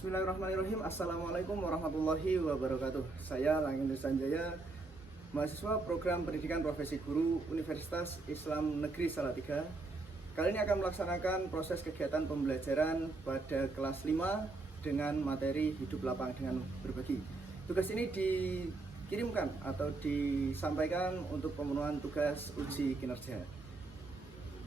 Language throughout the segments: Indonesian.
Bismillahirrahmanirrahim. Assalamualaikum warahmatullahi wabarakatuh. Saya Langindra Sanjaya, mahasiswa program pendidikan profesi guru Universitas Islam Negeri Salatiga. Kali ini akan melaksanakan proses kegiatan pembelajaran pada kelas 5 dengan materi hidup lapang dengan berbagi. Tugas ini dikirimkan atau disampaikan untuk pemenuhan tugas uji kinerja.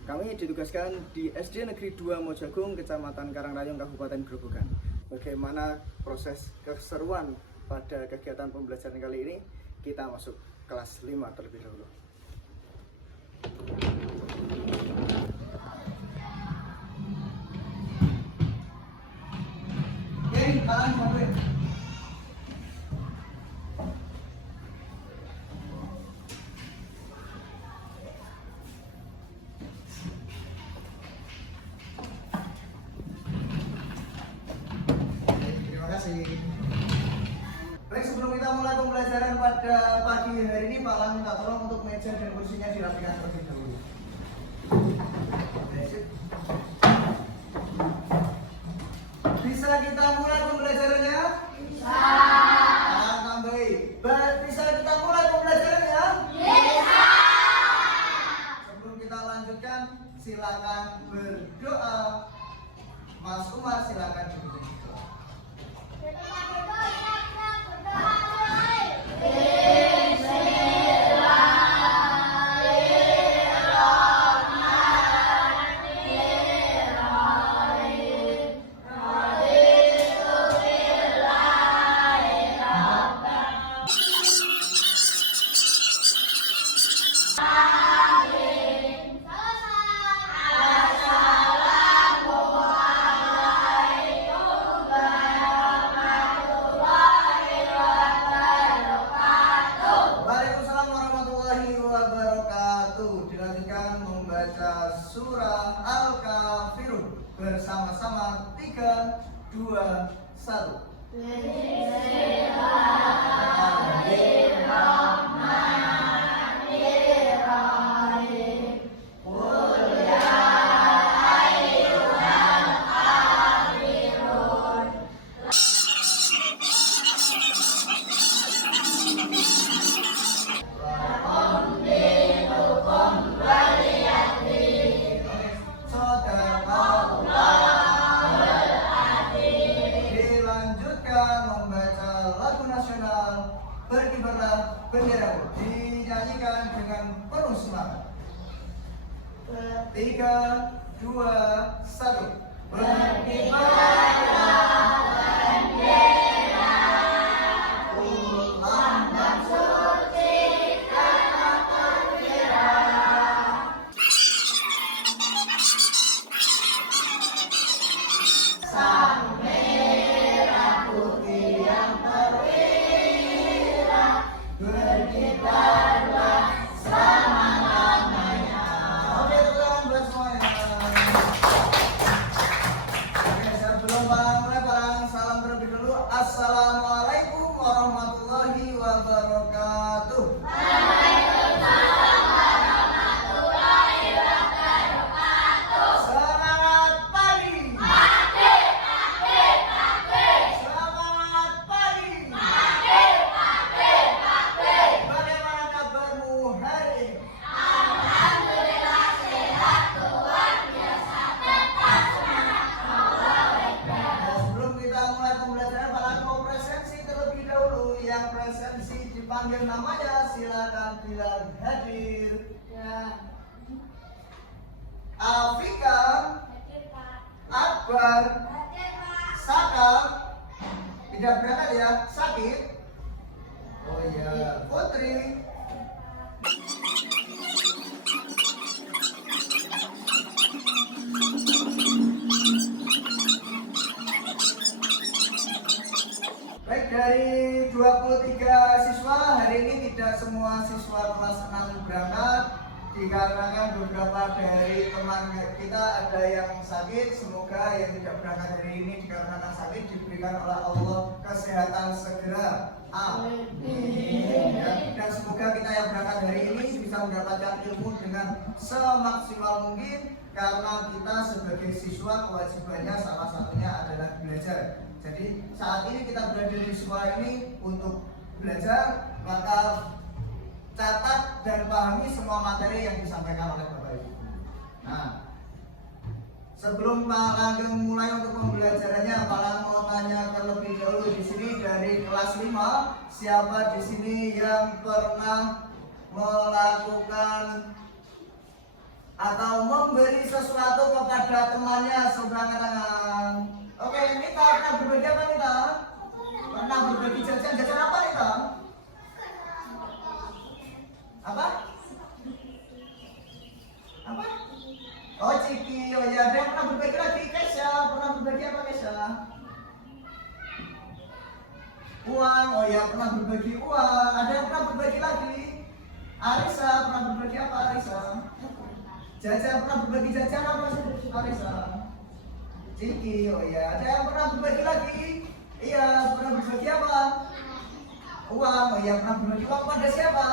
Kami ditugaskan di SD Negeri 2 Mojagung, Kecamatan Karangrayong, Kabupaten Grobogan. Bagaimana proses keseruan pada kegiatan pembelajaran kali ini? Kita masuk kelas 5 terlebih dahulu. Oke, tangan sampai. Baik, sebelum kita mulai pembelajaran pada pagi hari ini, Pak Lang minta tolong untuk meja dan kursinya dirapikan terlebih dahulu. Bisa kita mulai pembelajarannya? Bisa. Nah, tambahi. Bisa kita mulai pembelajarannya? Bisa. Sebelum kita lanjutkan, silakan berdoa. Mas Umar, silakan dipimpin. Surah Al-Kafirun bersama-sama 3, 2, 1. Bismillahirrahmanirrahim. Qul ya ayyuhal kafirun. Berkibarlah bendera, dinyanyikan dengan penuh semangat. 3, 2, 1. Berkibarlah bendera, ulang dan suci karena perwira. Sang merah putih yang berkibarlah selama-lamanya. Oke, teman-teman, buat semuanya. Oke, sebelum mulai, salam terlebih dulu. Assalamualaikum warahmatullahi wabarakatuh. Waalaikumsalam warahmatullahi wabarakatuh. Semangat pagi. Pagi, pagi, pagi. Semangat pagi. Pagi, pagi, pagi. Bagaimana kabarmu hari ini? Alhamdulillah sehat, luar biasa, tetap semangat. Allahu Akbar. Sebelum kita mulai pembelajaran, mau presensi terlebih dahulu. Yang presensi dipanggil namanya, silakan bilang hadir. Ya. Afika, Akbar, Sakal, tidak berangkat ya, sakit. Oh iya, Putri. Baik, dari 23 siswa, hari ini tidak semua siswa kelas 6 berangkat. Dikarenakan beberapa dari teman kita ada yang sakit. Semoga yang tidak berangkat hari ini dikarenakan sakit diberikan oleh Allah kesehatan segera. Amin. Dan semoga kita yang berangkat hari ini bisa mendapatkan ilmu dengan semaksimal mungkin, karena kita sebagai siswa kewajibannya salah satunya adalah belajar. Jadi saat ini kita berada di sekolah ini untuk belajar, maka catat dan pahami semua materi yang disampaikan oleh Bapak Ibu. Nah, sebelum Pak Langgeng mulai untuk pembelajarannya, Pak Langgeng mau tanya terlebih dahulu di sini dari kelas 5, siapa di sini yang pernah melakukan atau memberi sesuatu kepada temannya? Sebelah tangan. Oke, Nita pernah berbagi apa Nita? Pernah berbagi jajan apa Nita? Apa? Apa? Oh Ciki, oh ya, ada yang pernah berbagi lagi. Kesha, pernah berbagi apa Kesha? Uang, oh ya, pernah berbagi uang. Ada yang pernah berbagi lagi? Arisa, pernah berbagi apa Arisa? Jajan, pernah berbagi jajan apa Arisa? Ciki, oh ya, ada yang pernah berbagi lagi? Iya, pernah berbagi apa? Uang, oh ya, pernah berbagi uang pada siapa?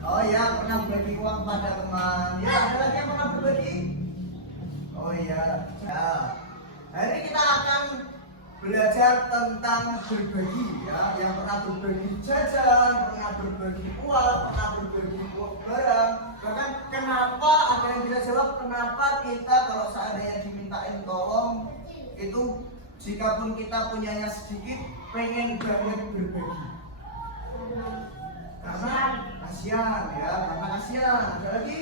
Oh ya, pernah berbagi uang pada teman. Ya, ada lagi yang pernah berbagi? Oh ya, ya. Hari ini kita akan belajar tentang berbagi, ya. Yang pernah berbagi jajan, pernah berbagi uang, pernah berbagi barang. Bahkan kenapa, ada yang bisa jawab kenapa kita kalau seandainya dimintain tolong itu, jika pun kita punyanya sedikit, pengen banget berbagi. Karena kasihan, ya, karena kasihan. Ada lagi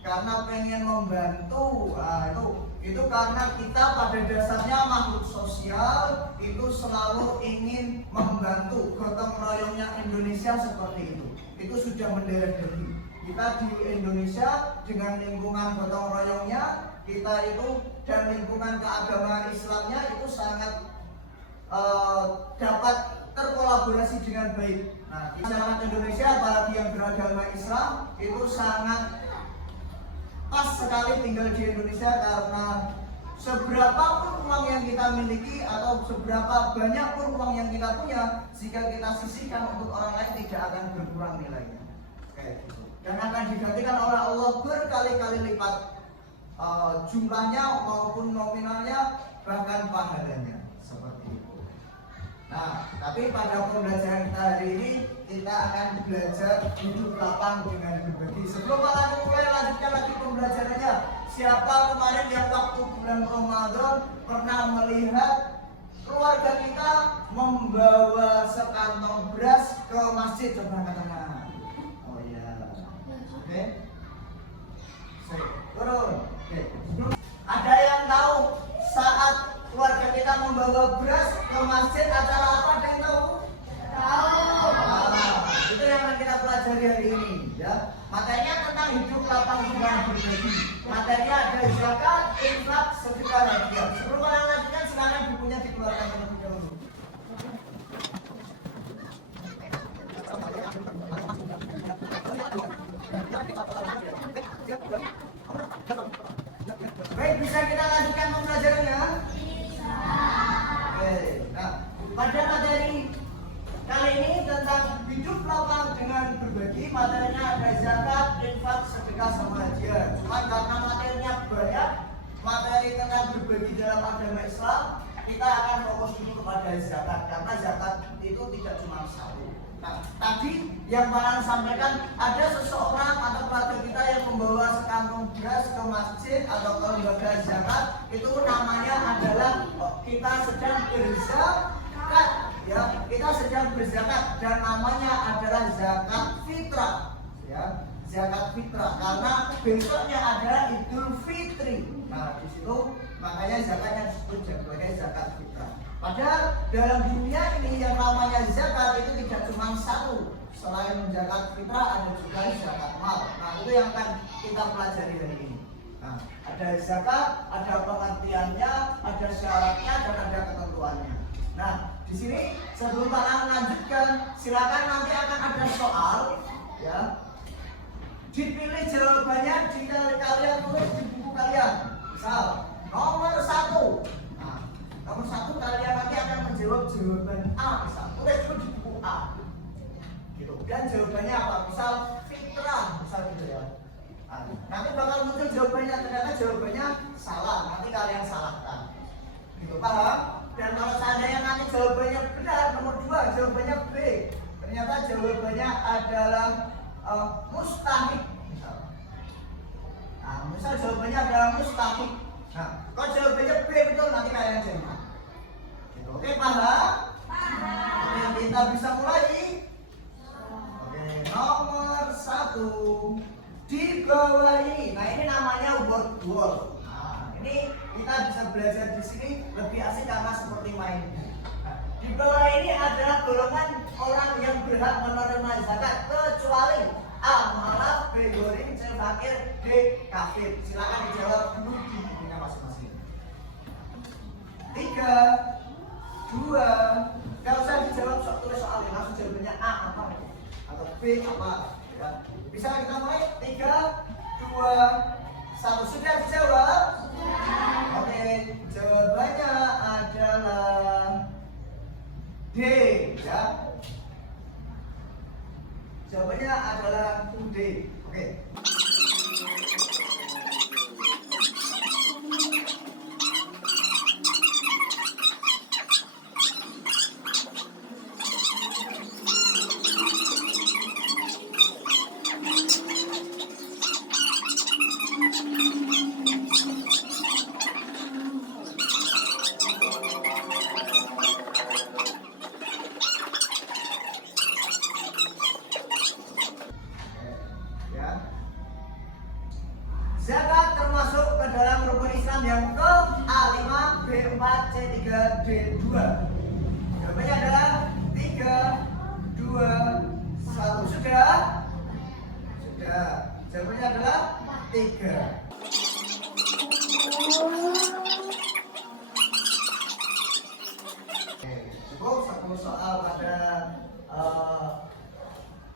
karena pengen membantu. Nah, itu karena kita pada dasarnya makhluk sosial, itu selalu ingin membantu. Gotong royongnya Indonesia seperti itu. Itu sudah mendarah daging. Kita di Indonesia dengan lingkungan gotong royongnya kita itu dan lingkungan keagamaan Islamnya itu sangat dapat terkolaborasi dengan baik. Nah, di masyarakat Indonesia apalagi yang beragama Islam itu sangat pas sekali tinggal di Indonesia, karena seberapapun uang yang kita miliki atau seberapa banyak pun uang yang kita punya, jika kita sisihkan untuk orang lain tidak akan berkurang nilainya. Kayak gitu. Dan akan digantikan oleh Allah berkali-kali lipat jumlahnya maupun nominalnya, bahkan pahalanya. Seperti itu. Nah, tapi pada pembelajaran kita hari ini kita akan belajar hidup lapang dengan berbagi. Sebelum kita mulai lanjutkan lagi pembelajarannya, siapa kemarin yang waktu bulan Ramadan pernah melihat keluarga kita membawa sekantong beras ke masjid? Coba angkat tangan. Oh iya. Oke. Turun. Oke. Ada yang tahu saat keluarga kita membawa beras ke masjid acara apa? Ada yang tahu? Tahu. Nah, itu yang akan kita pelajari hari ini, ya. Materinya tentang hidup lapang dengan berbagi. Materinya ada zakat, infak, sedekah, hadiah. Sebelum kalian lanjutkan, silakan bukunya dikeluarkan terlebih dahulu. Baik, bisa kita lanjutkan pembelajarannya? Oke, nah pada materi kali ini tentang hidup lapang dengan berbagi, materinya ada zakat, infak, sedekah, sama hadiah. Cuma karena materinya banyak, materi tentang berbagi dalam agama Islam, kita akan fokus dulu kepada zakat, karena zakat itu tidak cuma satu. Nah, tadi yang Pak sampaikan, ada seseorang atau keluarga kita yang membawa sekantong beras ke masjid atau ke lembaga zakat, itu namanya adalah kita sedang berzakat, ya, kita sedang berzakat, dan namanya adalah zakat fitrah, ya, zakat fitrah, karena besoknya adalah Idul Fitri. Nah, di situ makanya zakatnya disebut sebagai zakat fitrah. Padahal dalam dunia ini yang namanya zakat itu tidak cuma satu. Selain zakat fitrah ada juga zakat mal. Nah, itu yang akan kita pelajari hari ini. Nah, ada zakat, ada pengertiannya, ada syaratnya, dan ada ketentuannya. Nah, di sini sebelum Pak lanjutkan, silakan nanti akan ada soal, ya. Dipilih jawabannya jika kalian tulis di buku kalian. Misal nomor 1. Nomor 1 kalian nanti akan menjawab jawaban A, misal tulis dulu di buku A, gitu. Dan jawabannya apa? Misal fitrah, misal gitu ya. Nanti bakal muncul jawabannya, ternyata jawabannya salah. Nanti kalian salah. paham? Dan kalau seandainya nanti jawabannya benar, nomor 2 jawabannya B, ternyata jawabannya adalah mustahik. Nah, misal jawabannya adalah mustahik. Nah, kalau jawabannya B betul, nanti kalian jawab. Oke, paham? Oke, kita bisa mulai. Oke, nomor 1 di bawah ini. Nah, ini namanya word. Nah, ini kita bisa belajar di sini lebih asik karena seperti main. Nah, di bawah ini adalah golongan orang yang berhak menerima zakat kecuali A. Mualaf, B. Ghorim, C. Fakir, D. Kafir. Silakan dijawab dulu di bukunya masing-masing. 3, 2, nggak usah dijawab tulis soalnya, langsung jawabannya A apa atau B apa ya. Bisa kita mulai 3, 2, 1. Sudah dijawab? Oke, jawabannya adalah D ya. Jawabannya adalah D. Oke. Zakat termasuk ke dalam rukun Islam yang ke A5, B4, C3, D2. Jawabannya adalah 3, 2, 1. Sudah? Sudah. Jawabannya adalah 3. Cukup 10 soal pada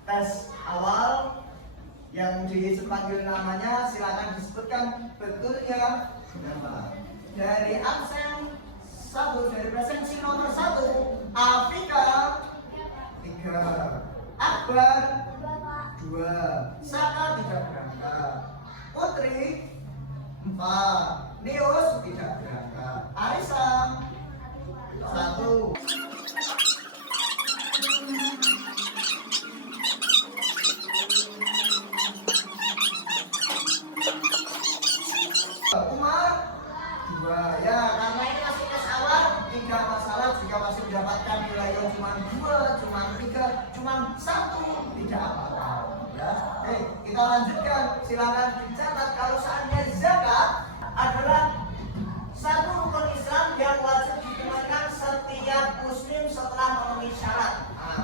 tes awal. Yang dipanggil namanya silakan disebutkan betulnya nama. Dari absen 1, dari presensi nomor 1, Afrika 3, Akbar 2, Saka tidak berangkat, Putri 4, Neos tidak berangkat, Arisa 1. Umar 2. Ya, karena ini masih tes awal, tidak masalah jika masih mendapatkan nilai yang cuma 2, cuma 3, cuma 1, tidak apa-apa. Ya, kita lanjutkan. Silakan dicatat kalau seandainya zakat adalah satu rukun Islam yang wajib ditunaikan setiap muslim setelah memenuhi syarat. Nah,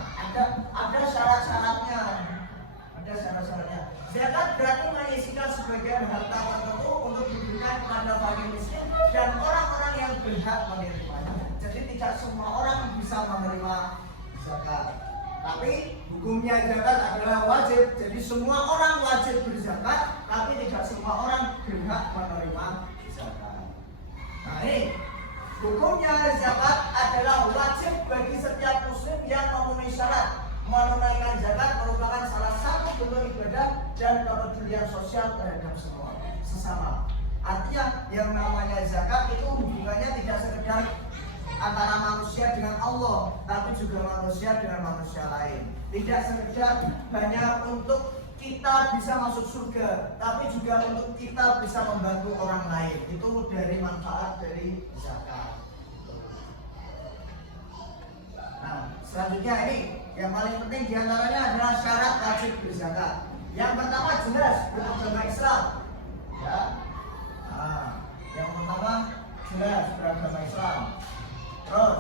ada syarat-syaratnya. Ada syarat-syaratnya. Zakat berarti menyisihkan sebagian harta tertentu untuk diberikan kepada fakir miskin dan orang-orang yang berhak menerimanya. Jadi tidak semua orang bisa menerima zakat. Tapi hukumnya zakat adalah wajib. Jadi semua orang wajib berzakat, tapi tidak semua orang berhak menerima zakat. Nah, ini hukumnya zakat adalah wajib bagi setiap muslim yang memenuhi syarat. Menunaikan zakat merupakan salah satu bentuk ibadah dan kepedulian sosial terhadap semua sesama. Artinya yang namanya zakat itu hubungannya tidak sekedar antara manusia dengan Allah, tapi juga manusia dengan manusia lain. Tidak sekedar hanya untuk kita bisa masuk surga, tapi juga untuk kita bisa membantu orang lain. Itu dari manfaat dari zakat. Nah, selanjutnya ini yang paling penting diantaranya adalah syarat wajib berzakat. Yang pertama jelas beragama Islam. Ya. Nah, yang pertama jelas beragama Islam. Terus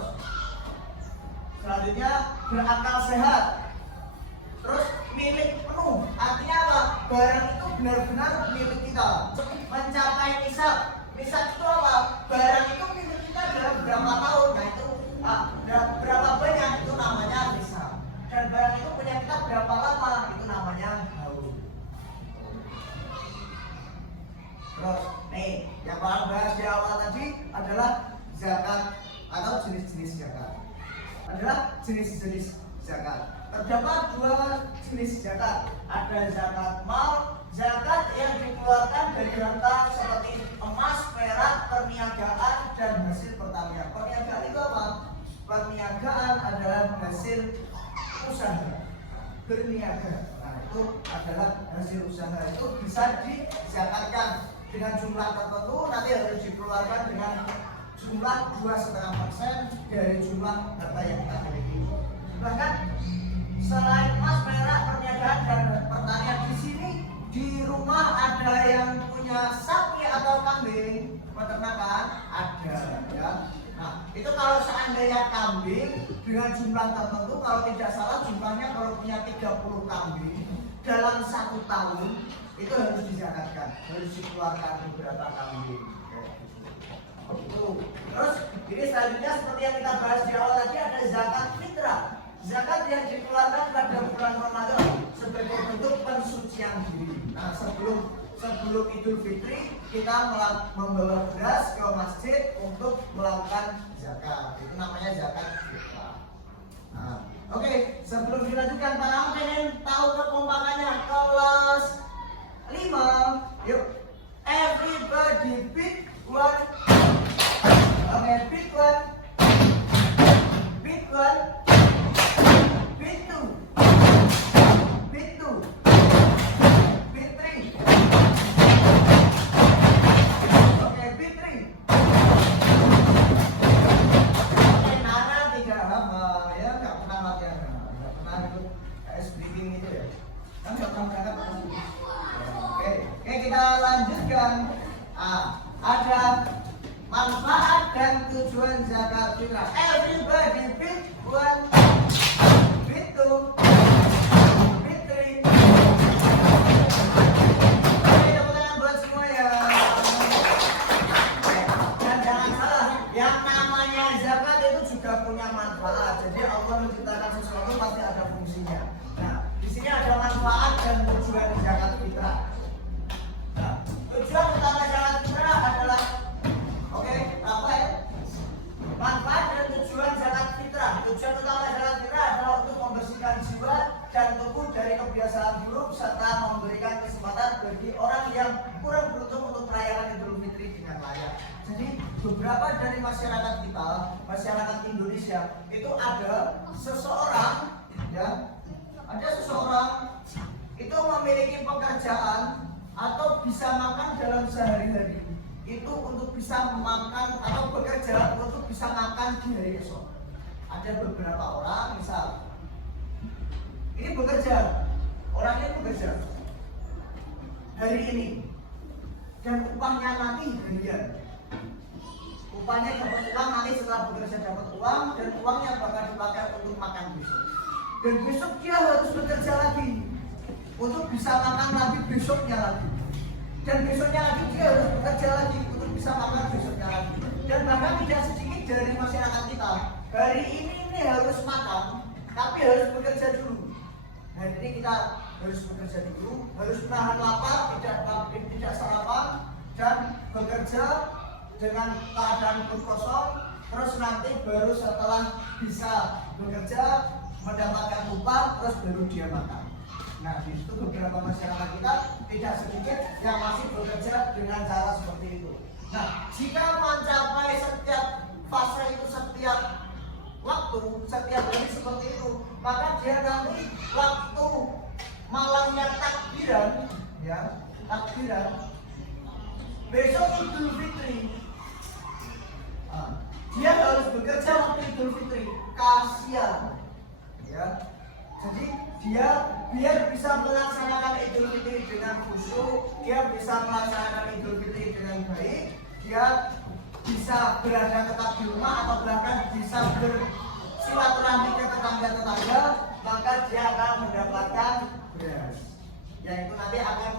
selanjutnya berakal sehat. Terus milik penuh. Artinya apa? Barang itu benar-benar milik kita. Mencapai nisab. Nisab itu apa? Barang itu milik kita dalam berapa tahun? Nah itu berapa banyak itu namanya nisab. Dan barang itu punya kita berapa lama? Itu namanya haul. Terus nih yang paling bahas di awal tadi adalah zakat atau jenis-jenis zakat. Adalah jenis-jenis zakat. Terdapat 2 jenis zakat. Ada zakat mal, zakat yang dikeluarkan dari harta seperti emas, perak, perniagaan, dan hasil pertanian. usaha berniaga. Nah, itu adalah hasil usaha, itu bisa dizakatkan dengan jumlah tertentu, nanti harus dikeluarkan dengan jumlah 2,5% dari jumlah harta yang kita miliki. Bahkan selain emas, perak, perniagaan dan pertanian, di sini di rumah ada yang punya sapi atau kambing, peternakan ada ya. Nah, itu kalau seandainya kambing dengan jumlah tertentu, kalau tidak salah jumlahnya kalau punya 30 kambing dalam 1 tahun itu harus dizakatkan, harus dikeluarkan beberapa kambing. Terus ini selanjutnya seperti yang kita bahas di awal tadi, ada zakat fitrah. Zakat yang dikeluarkan pada bulan Ramadan sebagai bentuk pensucian diri. Nah, sebelum Idul Fitri kita membawa beras ke masjid untuk melakukan zakat. Itu namanya zakat fitrah. Nah, oke, sebelum dilanjutkan, para pengen tahu kekompakannya kelas 5. Yuk, everybody pick one. Oke, pick one. Pick one. Pick two. Pick two. Pick three. Oke, pick three. Oke, Nana tidak hafal ya, nggak pernah latihan, nggak pernah ikut KS briefing itu ya. Kan nggak pernah berangkat ke sini. Oke, kita lanjutkan. Ada manfaat dan tujuan zakat fitrah. Everybody pick one, pick two, pick three. Oke, tepuk tangan buat semua ya. Dan jangan salah, yang namanya zakat itu juga punya manfaat. Jadi Allah menciptakan sesuatu pasti ada fungsinya. Nah, di sini ada manfaat dan tujuan zakat fitrah. Nah, tujuan utama zakat fitrah adalah apa ya? Manfaat dan tujuan zakat fitrah. Tujuan utama zakat fitrah adalah untuk membersihkan jiwa dan tubuh dari kebiasaan buruk serta memberikan kesempatan bagi orang yang kurang beruntung untuk merayakan Idul Fitri dengan layak. Jadi beberapa dari masyarakat kita, masyarakat Indonesia itu ada seseorang itu memiliki pekerjaan atau bisa makan dalam sehari-hari itu untuk bisa makan atau bekerja untuk bisa makan di hari esok. Ada beberapa orang misal ini bekerja, orang ini bekerja hari ini dan upahnya nanti harian. Upahnya dapat uang nanti setelah bekerja dapat uang dan uangnya bakal dipakai untuk makan besok. Dan besok dia harus bekerja lagi untuk bisa makan lagi besoknya lagi. Dan besoknya lagi dia harus bekerja lagi untuk bisa makan besoknya lagi. Dan bahkan tidak sedikit dari masyarakat kita hari ini harus makan tapi harus bekerja dulu. Hari ini kita harus bekerja dulu, harus menahan lapar, tidak sarapan dan bekerja dengan keadaan perut kosong. Terus nanti baru setelah bisa bekerja mendapatkan upah terus baru dia makan. Nah, di situ beberapa masyarakat kita tidak sedikit yang masih bekerja dengan cara seperti itu. Nah, jika mencapai setiap fase itu, setiap waktu, setiap hari seperti itu, maka dia nanti waktu malamnya takbiran, ya, takbiran, besok Idul Fitri, dia harus bekerja waktu Idul Fitri, kasihan, ya. Jadi dia biar bisa melaksanakan Idul Fitri dengan khusyuk, dia bisa melaksanakan Idul Fitri dengan baik, dia bisa berada tetap di rumah atau bahkan bisa bersilaturahmi ke tetangga-tetangga, maka dia akan mendapatkan beras. Yang itu nanti akan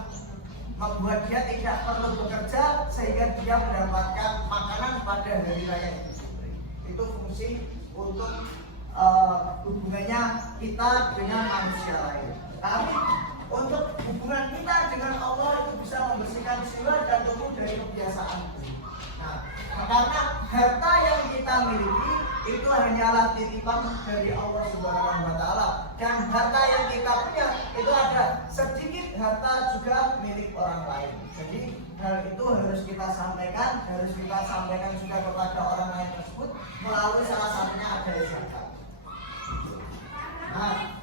membuat dia tidak perlu bekerja sehingga dia mendapatkan makanan pada hari raya Idul Fitri. Itu fungsi untuk hubungannya kita dengan manusia lain. Tapi untuk hubungan kita dengan Allah itu bisa membersihkan jiwa dan tubuh dari kebiasaan. Nah, karena harta yang kita miliki itu hanyalah titipan dari Allah Subhanahu wa Ta'ala, dan harta yang kita punya itu ada sedikit harta juga milik orang lain. Jadi hal itu harus kita sampaikan juga kepada orang lain tersebut melalui salah satunya ada zakat. Nah,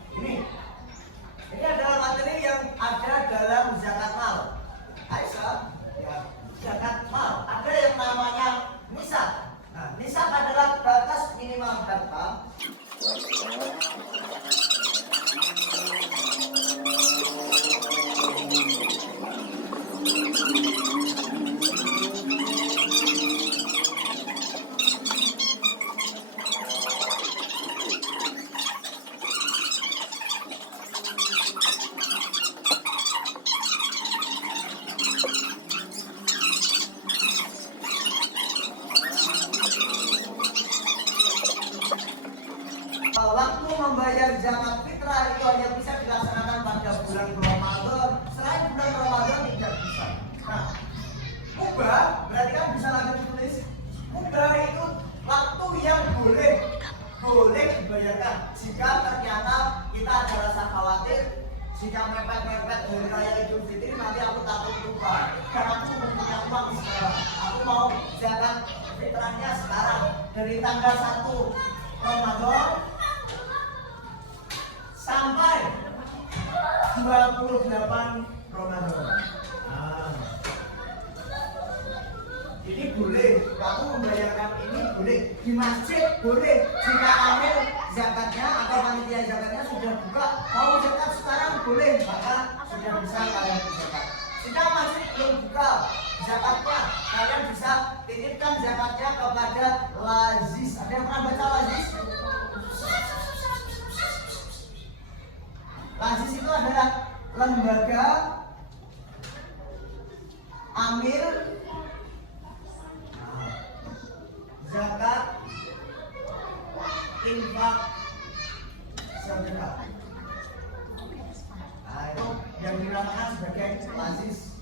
zakat fitrah itu hanya bisa dilaksanakan pada bulan Ramadan. Selain bulan Ramadan tidak bisa. Nah, mubah berarti kan bisa langsung ditulis. Mubah itu waktu yang boleh dibayarkan. Jika ternyata kita ada rasa khawatir, jika mepet-mepet dari raya Idul Fitri nanti aku takut lupa. Karena aku punya uang sekarang. Aku mau zakat fitrahnya sekarang dari tanggal 1 Ramadan sampai 28 Ramadan. Nah, ini boleh, kamu membayarkan ini boleh, di masjid boleh. Jika amil zakatnya atau panitia zakatnya sudah buka, mau zakat sekarang boleh, maka sudah bisa kalian zakat. Jika masjid belum buka zakatnya, kalian bisa titipkan zakatnya kepada Lazis. Ada yang pernah baca Lazis? Lazis itu adalah lembaga amil zakat infak sedekah. Nah, itu yang dinamakan sebagai Lazis.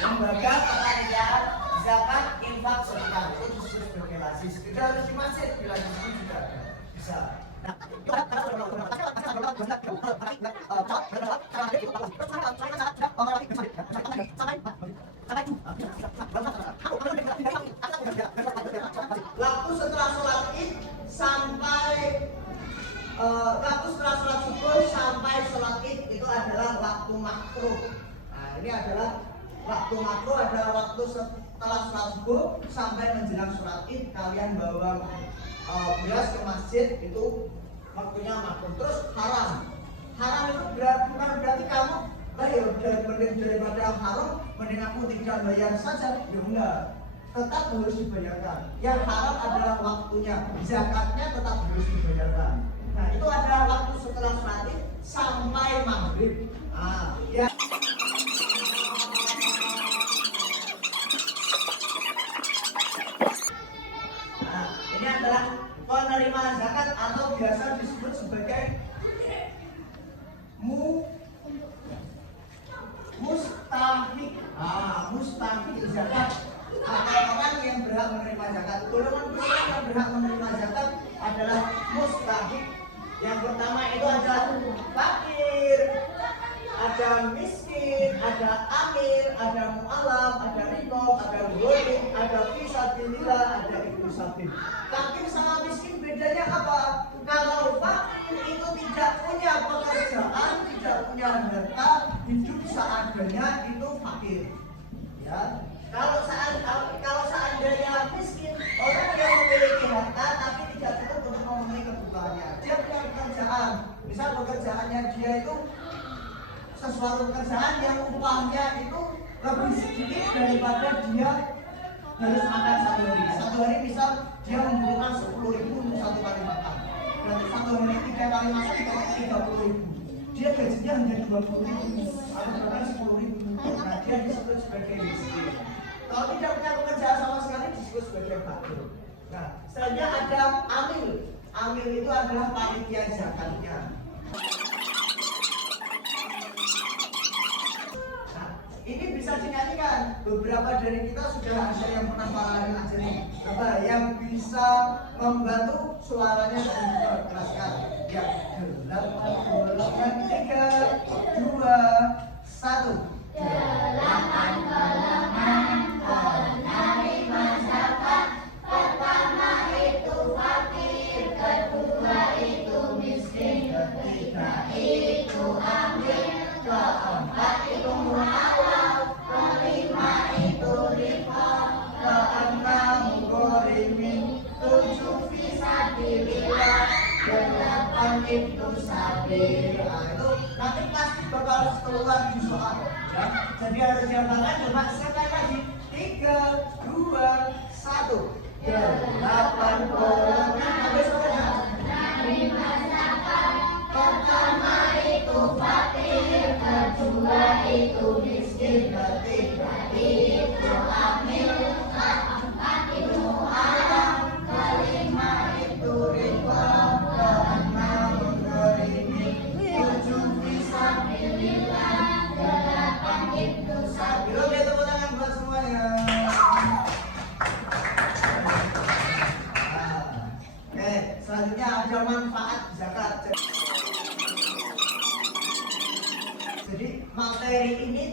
Lembaga pengayaan zakat infak sedekah itu disebut sebagai Lazis. Tidak harus di masjid, di Lazis itu juga bisa. Waktu setelah sholat id sampai waktu setelah sholat subuh sampai sholat id itu adalah waktu makruh. Nah, ini adalah waktu makruh, adalah waktu setelah sholat subuh sampai menjelang sholat id kalian bawa beras ke masjid, itu waktunya makruh. Terus haram itu bukan berarti kamu daripada haram mending aku tidak bayar saja, ya enggak, tetap harus dibayarkan. Yang haram adalah waktunya, zakatnya tetap harus dibayarkan. Nah, itu adalah waktu setelah sholat id sampai maghrib. Nah, ya. Ini adalah penerima zakat atau biasa disebut sebagai mustahik. Mustahik zakat atau orang yang berhak menerima zakat. Golongan yang berhak menerima zakat adalah mustahik. Yang pertama itu ada fakir, ada miskin, ada amil, ada mu'alaf, ada rikob, ada gharim, ada fisabilillah, ada ibnu sabil. Fakir sama miskin bedanya apa? Kalau fakir itu tidak punya pekerjaan, tidak punya harta, hidup seadanya, itu fakir. Ya. Kalau seandainya miskin, orang yang memiliki harta tapi tidak cukup untuk memenuhi kebutuhannya. Dia punya pekerjaan, misal pekerjaannya dia itu sesuatu pekerjaan yang upahnya itu lebih sedikit daripada dia harus makan satu hari. Satu hari misal dia membutuhkan 10.000 untuk satu kali makan. Berarti satu hari 3 kali makan itu 30.000. Dia gajinya hanya 20.000 atau bahkan 10.000. Nah, dia disebut sebagai miskin. Kalau tidak punya pekerjaan sama sekali disebut sebagai fakir. Nah, selanjutnya ada amil. Amil itu adalah panitia zakatnya. Ini bisa dinyanyikan. Beberapa dari kita sudah ada yang pernah pelajari. Apa yang bisa membantu suaranya dan dikeraskan? Ya, 8, 3, 2, 1. 8 golongan penerima zakat. Pertama itu fakir, kedua itu miskin, ketiga itu amil, keempat itu mu'alaf, kelima itu riko, keenam ghorimin, 7 fisabilillah, 8 itu sabil. Nah, itu nanti pasti bakal keluar di soal. Ya. Jadi harus dihafalkan, coba sekali lagi. 3, 2, 1. 8 golongan habis saja. Penerima zakat. Pertama itu fakir, kedua itu miskin, ketiga itu amil, keempat itu mu'alaf, kelima itu riko, keenam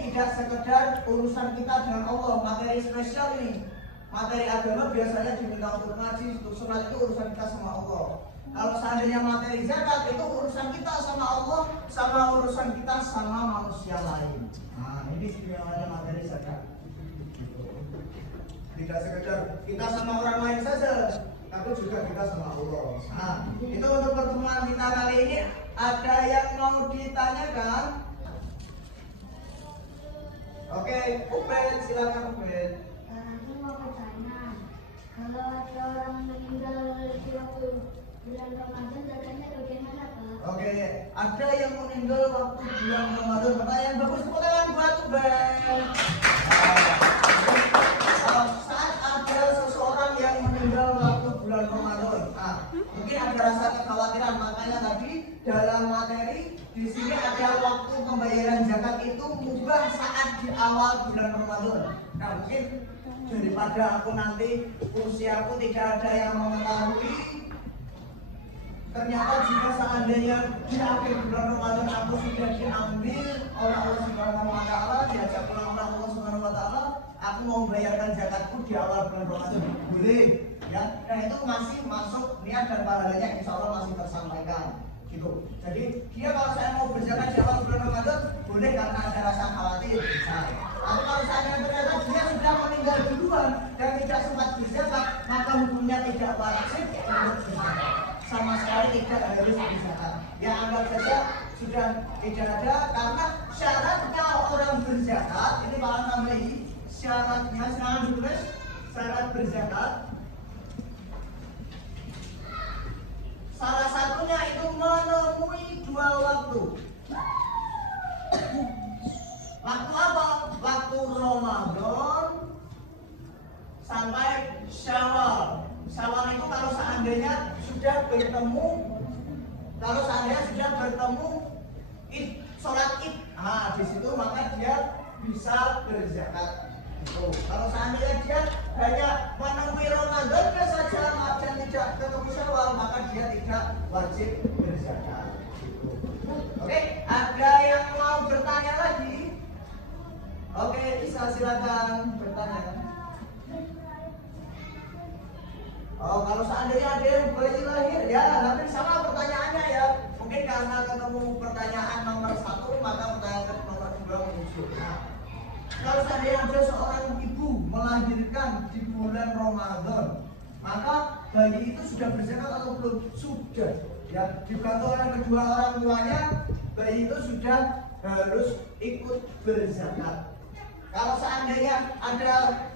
tidak sekedar urusan kita dengan Allah, materi spesial ini. Materi agama biasanya diminta untuk ngaji, untuk sholat itu urusan kita sama Allah. Kalau seandainya materi zakat itu urusan kita sama Allah, sama urusan kita sama manusia lain. Nah, ini istimewanya materi zakat. Tidak sekedar kita sama orang lain saja, tapi juga kita sama Allah. Nah, itu untuk pertemuan kita kali ini. Ada yang mau ditanyakan? Oke, Ubed, silakan Ubed. Aku mau bertanya, kalau ada orang meninggal di waktu bulan Ramadan, zakatnya bagaimana, Pak? Oke, ada yang meninggal waktu bulan Ramadan. Pertanyaan bagus, tepuk tangan buat Ubed. Saat ada seseorang yang meninggal waktu bulan Ramadan, mungkin ada rasa kekhawatiran, makanya tadi dalam materi di sini ada waktu pembayaran zakat itu mubah saat di awal bulan Ramadan. Nah, mungkin daripada aku nanti usiaku tidak ada yang mengetahui, ternyata jika seandainya di akhir bulan Ramadan aku sudah diambil oleh Allah Subhanahu wa taala, diajak pulang oleh Allah Subhanahu wa taala, aku mau membayarkan zakatku di awal bulan Ramadan. Boleh, ya. Nah, itu masih masuk niat dan pahalanya insya Allah masih tersampaikan. Gitu. Jadi dia kalau saya mau berzakat di awal bulan Ramadan boleh karena ada rasa khawatir. Nah, tapi kalau seandainya ternyata dia sudah meninggal duluan dan tidak sempat berzakat, maka hukumnya tidak wajib untuk berzakat. Sama sekali tidak harus berzakat. Ya anggap saja sudah tidak ada karena syaratnya orang berzakat ini Pak tambahi syaratnya sekarang ditulis syarat berzakat. Salah satunya itu menemui 2 waktu. Waktu apa? Waktu Ramadan sampai Syawal. Syawal itu kalau seandainya sudah bertemu, sholat id, nah di situ maka dia bisa berzakat. Kalau seandainya dia hanya menemui Ramadan saja dan tidak ketemu Syawal, maka dia tidak wajib berzakat. Oke, ada yang mau bertanya lagi? Oke, Isa silakan bertanya. Oh, kalau seandainya ada yang bayi lahir, ya hampir sama pertanyaannya ya. Mungkin karena ketemu pertanyaan nomor 1, maka pertanyaan nomor 2 muncul. Nah, kalau seandainya ada seorang ibu melahirkan di bulan Ramadan, maka bayi itu sudah berzakat atau belum? Sudah. Ya, dibantu oleh kedua orang tuanya, bayi itu sudah harus ikut berzakat. Kalau seandainya ada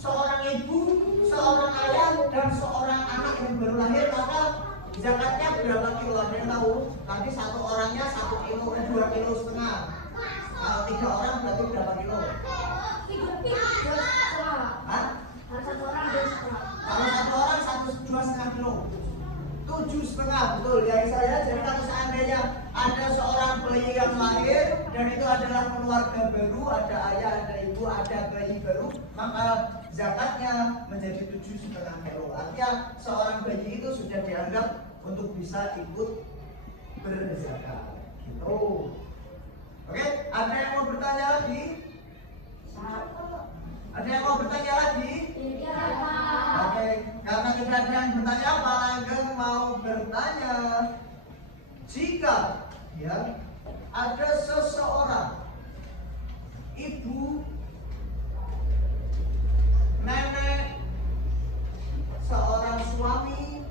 seorang ibu, seorang ayah, dan seorang anak yang baru lahir, maka zakatnya berapa kilo? Ada yang tahu? Nanti satu orangnya 1 kilo, 2,5 kilo. Kalau 3 orang berarti berapa kilo? 3,5. Hah? Kalau 1 orang 2,5. Kalau 1 orang 2,5 kilo. 7,5, betul ya saya. Jadi kalau seandainya ada seorang bayi yang lahir dan itu adalah keluarga baru, ada ayah, ada ibu, ada bayi baru, maka zakatnya menjadi 7,5 kilo. Artinya seorang bayi itu sudah dianggap untuk bisa ikut berzakat. Gitu. Oke, ada yang mau bertanya lagi? Ada yang mau bertanya lagi? Oke, karena tidak ada yang bertanya, Pak Langgeng mau bertanya. Jika ya ada seseorang ibu, nenek, seorang suami,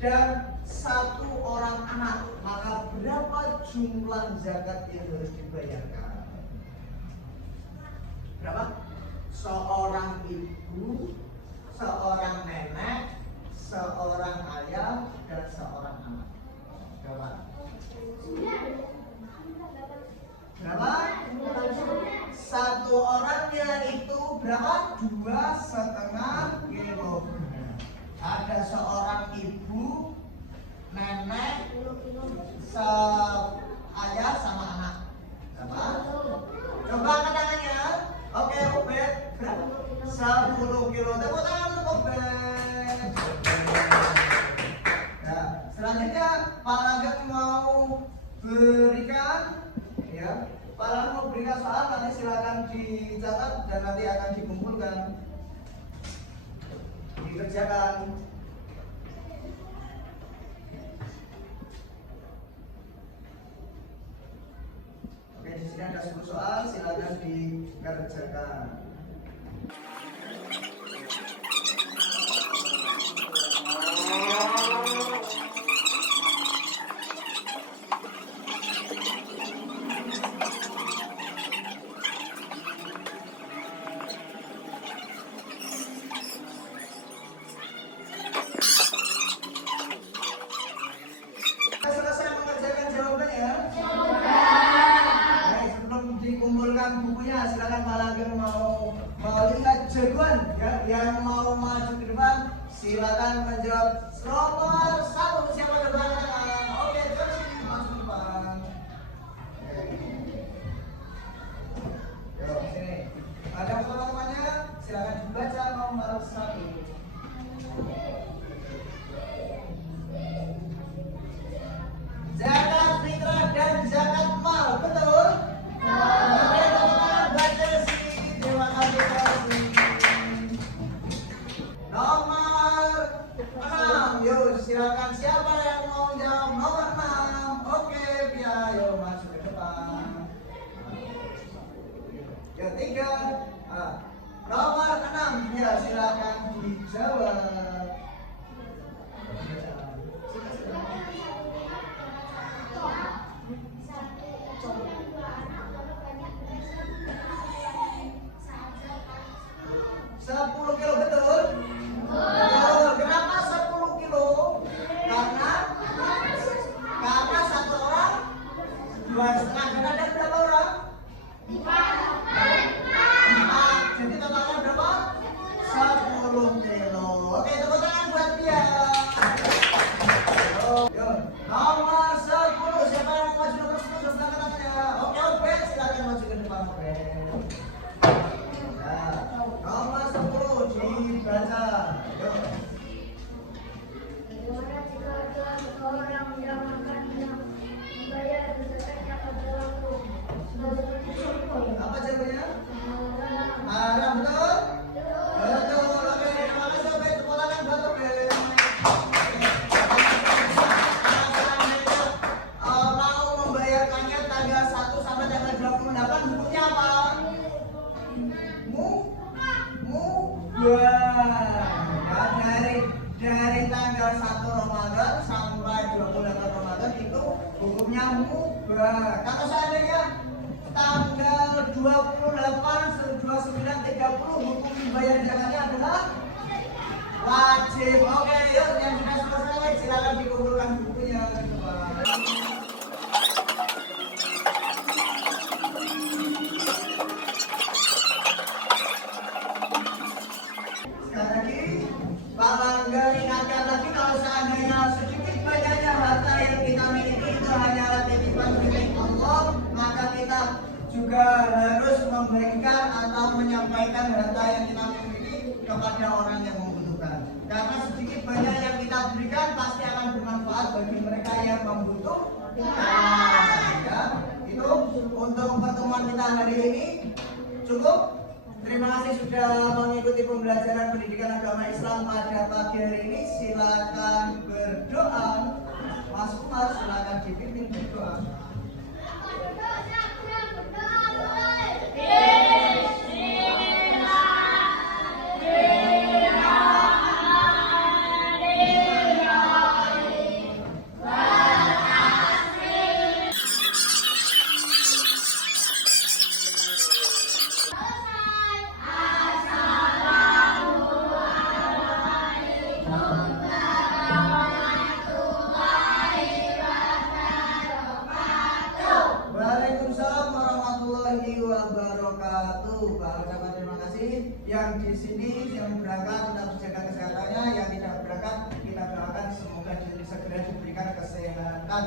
dan 1 orang anak, maka berapa jumlah zakat yang harus dibayarkan? Berapa? Seorang ibu, seorang nenek, seorang ayah, dan seorang anak. Berapa? Berapa? 1 orangnya itu berapa? 2,5 kilo. Ada seorang ibu, nenek, ayah sama anak. Berapa? Coba angkat tangannya. Oke, Ubed. 10 kilo. Tepuk tangan untuk Ubed. Nah, selanjutnya Pak Langgeng mau berikan, ya, Pak Langgeng mau berikan soal nanti silakan dicatat dan nanti akan dikumpulkan, dikerjakan. Oke, di sini ada 10 soal, silakan dikerjakan. Selesai mengerjakan jawabannya. Baik, sebelum dikumpulkan bukunya, silakan Pak Langgeng mau lihat jagoan ya, yang mau maju ke depan, silakan menjawab nomor 1. Siapa depan? Oke, terus maju ke depan. Yuk, sini. Ada teman-temannya, silakan dibaca nomor 1. Zakat fitrah dan zakat mal, betul? Oke, teman-teman, baca sih. Terima kasih. Nomor 6, yuk silakan siapa yang mau jawab nomor 6? Oke, Pia, yuk masuk ke depan. Yang 3, nomor 6, ya silakan dijawab. Sepuluh kilo, betul? Betul. Kenapa 10 kilo? Karena satu orang 2,5, dan ada berapa orang? 4. Jadi totalnya berapa? 10 kilo. Oke, tepuk tangan buat dia. Nomor 10, siapa yang mau maju nomor 10? Silakan tangannya. Oke, silakan maju ke depan. Oke. Nomor 10 dibaca. Bagaimana jika ada seseorang yang akan membayar zakatnya pada waktu seperti contoh? Apa jawabannya? Haram, betul? Betul. Oke, terima kasih. Oke, tepuk tangan buat Oke. Mau membayarkannya tanggal 1 sampai tanggal 28, hukumnya apa? Dari tanggal 1 Ramadan sampai 28 Ramadan itu hukumnya mubah. Kalau seandainya tanggal 28, 29, 30 hukum bayar zakatnya adalah wajib. Oke, yuk yang sudah selesai silakan dikumpulkan bukunya ke depan. Sekali lagi, Pak Langgeng ingatkan lagi kalau seandainya sedikit banyaknya harta yang kita miliki itu hanyalah titipan milik Allah, maka kita juga harus memberikan atau menyampaikan harta yang kita miliki kepada orang yang membutuhkan. Karena sedikit banyak yang kita berikan pasti akan bermanfaat bagi mereka yang membutuhkan. Ya, itu untuk pertemuan kita hari ini cukup. Terima kasih sudah mengikuti pembelajaran pendidikan agama Islam pada pagi hari ini. Silakan berdoa. Mas Umar, silakan dipimpin berdoa. Waalaikumsalam warahmatullahi wabarakatuh. Pak ucapan terima kasih. Yang di sini yang berangkat tetap jaga kesehatannya, yang tidak berangkat kita doakan semoga segera diberikan kesehatan.